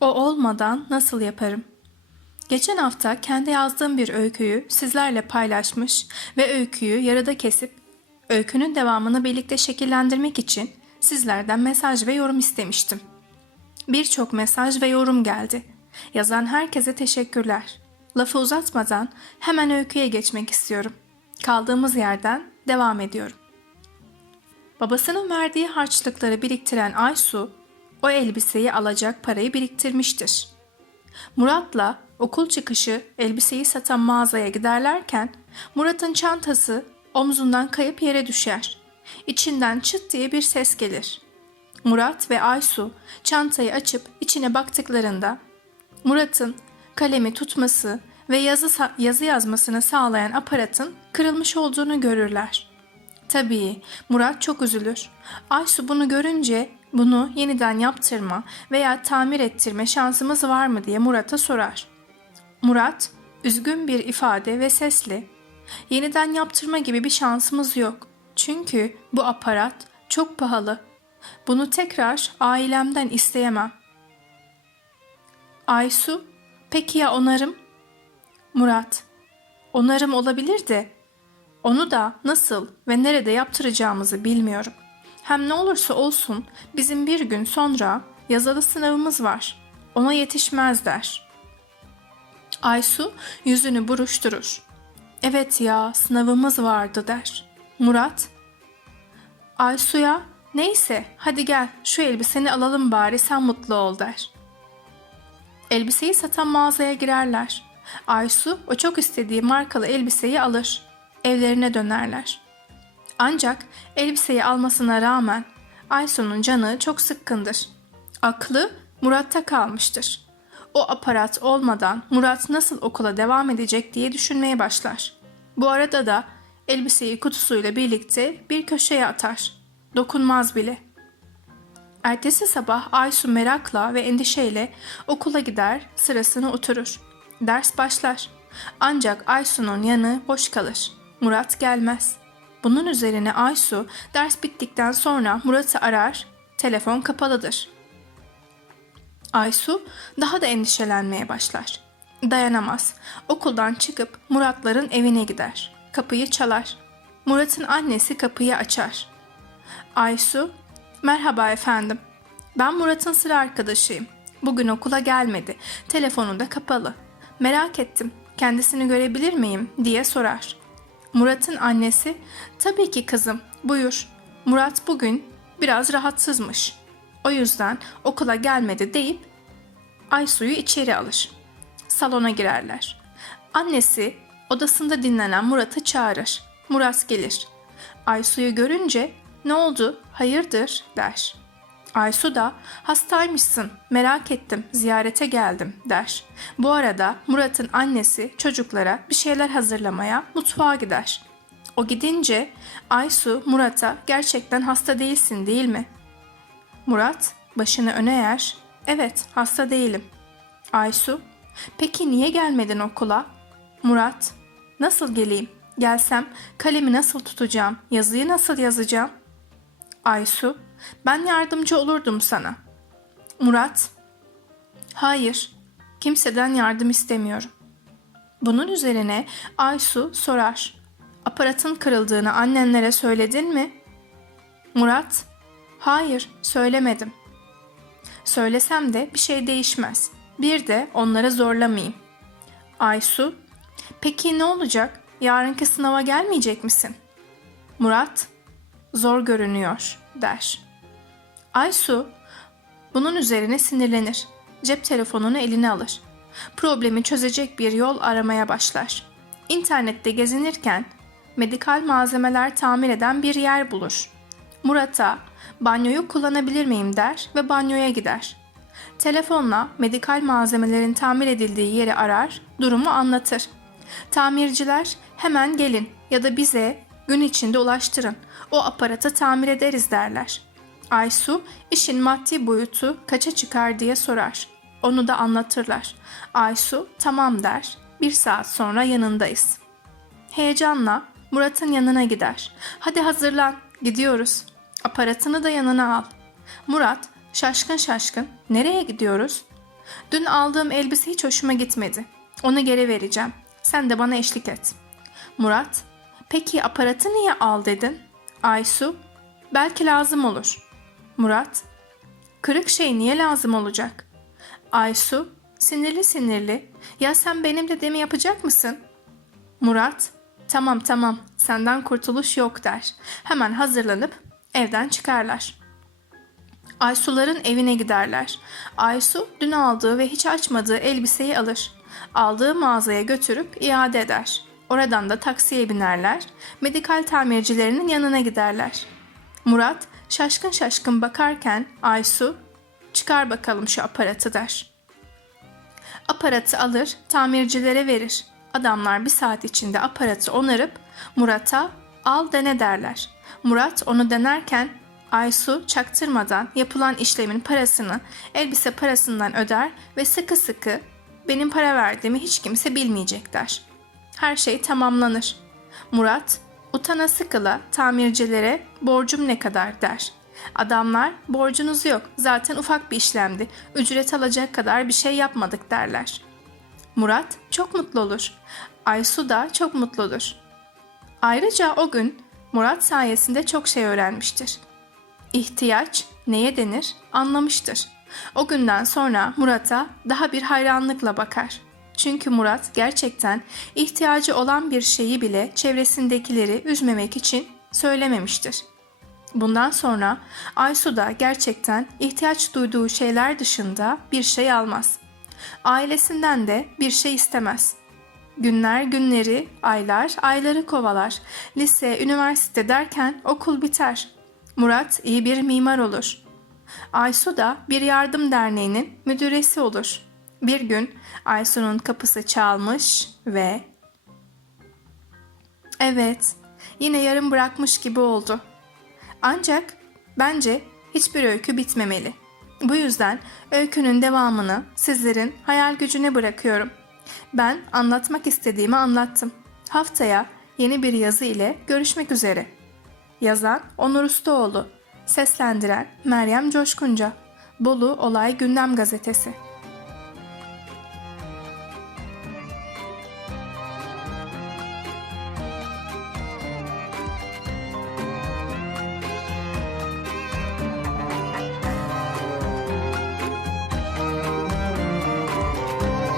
O olmadan nasıl yaparım? Geçen hafta kendi yazdığım bir öyküyü sizlerle paylaşmış ve öyküyü yarıda kesip öykünün devamını birlikte şekillendirmek için sizlerden mesaj ve yorum istemiştim. Birçok mesaj ve yorum geldi. Yazan herkese teşekkürler. Lafı uzatmadan hemen öyküye geçmek istiyorum. Kaldığımız yerden devam ediyorum. Babasının verdiği harçlıkları biriktiren Aysu, o elbiseyi alacak parayı biriktirmiştir. Murat'la okul çıkışı elbiseyi satan mağazaya giderlerken Murat'ın çantası omzundan kayıp yere düşer. İçinden çıt diye bir ses gelir. Murat ve Aysu çantayı açıp içine baktıklarında Murat'ın kalemi tutması ve yazı, yazı yazmasını sağlayan aparatın kırılmış olduğunu görürler. Tabii Murat çok üzülür. Aysu bunu görünce bunu yeniden yaptırma veya tamir ettirme şansımız var mı diye Murat'a sorar. Murat üzgün bir ifade ve sesle yeniden yaptırma gibi bir şansımız yok. Çünkü bu aparat çok pahalı. Bunu tekrar ailemden isteyemem. Aysu, peki ya onarım? Murat, onarım olabilir de onu da nasıl ve nerede yaptıracağımızı bilmiyorum. Hem ne olursa olsun bizim bir gün sonra yazılı sınavımız var. Ona yetişmez der. Aysu yüzünü buruşturur. Evet ya sınavımız vardı der. Murat, Aysu'ya neyse hadi gel şu elbiseni alalım bari sen mutlu ol der. Elbiseyi satan mağazaya girerler. Aysu o çok istediği markalı elbiseyi alır. Evlerine dönerler. Ancak elbiseyi almasına rağmen Aysu'nun canı çok sıkkındır. Aklı Murat'ta kalmıştır. O aparat olmadan Murat nasıl okula devam edecek diye düşünmeye başlar. Bu arada da elbiseyi kutusuyla birlikte bir köşeye atar. Dokunmaz bile. Ertesi sabah Aysu merakla ve endişeyle okula gider, sırasını oturur. Ders başlar. Ancak Aysu'nun yanı boş kalır. Murat gelmez. Bunun üzerine Aysu ders bittikten sonra Murat'ı arar, telefon kapalıdır. Aysu daha da endişelenmeye başlar. Dayanamaz. Okuldan çıkıp Muratların evine gider. Kapıyı çalar. Murat'ın annesi kapıyı açar. Aysu, merhaba efendim. Ben Murat'ın sıra arkadaşıyım. Bugün okula gelmedi. Telefonu da kapalı. Merak ettim. Kendisini görebilir miyim diye sorar. Murat'ın annesi, tabii ki kızım, buyur. Murat bugün biraz rahatsızmış. O yüzden okula gelmedi deyip Aysu'yu içeri alır. Salona girerler. Annesi odasında dinlenen Murat'ı çağırır. Murat gelir. Aysu'yu görünce ne oldu, hayırdır der. Aysu da hastaymışsın, merak ettim, ziyarete geldim der. Bu arada Murat'ın annesi çocuklara bir şeyler hazırlamaya mutfağa gider. O gidince Aysu Murat'a gerçekten hasta değilsin değil mi? Murat başını öne eğer, evet hasta değilim. Aysu, peki niye gelmedin okula? Murat, nasıl geleyim? Gelsem kalemi nasıl tutacağım, yazıyı nasıl yazacağım? Aysu, ben yardımcı olurdum sana. Murat, hayır, kimseden yardım istemiyorum. Bunun üzerine Aysu sorar. Aparatın kırıldığını annenlere söyledin mi? Murat, hayır, söylemedim. Söylesem de bir şey değişmez. Bir de onları zorlamayayım. Aysu, peki ne olacak? Yarınki sınava gelmeyecek misin? Murat, zor görünüyor der. Aysu bunun üzerine sinirlenir. Cep telefonunu eline alır. Problemi çözecek bir yol aramaya başlar. İnternette gezinirken medikal malzemeler tamir eden bir yer bulur. Murat'a banyoyu kullanabilir miyim der ve banyoya gider. Telefonla medikal malzemelerin tamir edildiği yeri arar, durumu anlatır. Tamirciler hemen gelin ya da bize gün içinde ulaştırın. O aparatı tamir ederiz derler. Aysu işin maddi boyutu kaça çıkar diye sorar. Onu da anlatırlar. Aysu tamam der. Bir saat sonra yanındayız. Heyecanla Murat'ın yanına gider. Hadi hazırlan gidiyoruz. Aparatını da yanına al. Murat şaşkın şaşkın nereye gidiyoruz? Dün aldığım elbise hiç hoşuma gitmedi. Onu geri vereceğim. Sen de bana eşlik et. Murat, peki aparatı niye al dedin? Aysu, belki lazım olur. Murat, kırık şey niye lazım olacak? Aysu, sinirli sinirli, ya sen benim dediğimi yapacak mısın? Murat, tamam tamam senden kurtuluş yok der. Hemen hazırlanıp evden çıkarlar. Aysuların evine giderler. Aysu dün aldığı ve hiç açmadığı elbiseyi alır. Aldığı mağazaya götürüp iade eder. Oradan da taksiye binerler. Medikal tamircilerinin yanına giderler. Murat şaşkın şaşkın bakarken Aysu çıkar bakalım şu aparatı der. Aparatı alır, tamircilere verir. Adamlar bir saat içinde aparatı onarıp Murat'a al dene derler. Murat onu denerken Aysu çaktırmadan yapılan işlemin parasını elbise parasından öder ve sıkı sıkı benim para verdiğimi hiç kimse bilmeyecek der. Her şey tamamlanır. Murat utana sıkıla tamircilere borcum ne kadar der. Adamlar borcunuz yok zaten ufak bir işlemdi ücret alacak kadar bir şey yapmadık derler. Murat çok mutlu olur. Aysu da çok mutludur. Ayrıca o gün Murat sayesinde çok şey öğrenmiştir. İhtiyaç neye denir anlamıştır. O günden sonra Murat'a daha bir hayranlıkla bakar. Çünkü Murat gerçekten ihtiyacı olan bir şeyi bile çevresindekileri üzmemek için söylememiştir. Bundan sonra Aysu da gerçekten ihtiyaç duyduğu şeyler dışında bir şey almaz. Ailesinden de bir şey istemez. Günler günleri, aylar ayları kovalar. Lise, üniversite derken okul biter. Murat iyi bir mimar olur. Aysu da bir yardım derneğinin müdüresi olur. Bir gün Aysu'nun kapısı çalmış ve Evet, yine yarım bırakmış gibi oldu. Ancak bence hiçbir öykü bitmemeli. Bu yüzden öykünün devamını sizlerin hayal gücüne bırakıyorum. Ben anlatmak istediğimi anlattım. Haftaya yeni bir yazı ile görüşmek üzere. Yazan Onur Ustaoğlu. Seslendiren Meryem Coşkunca. Bolu Olay Gündem Gazetesi.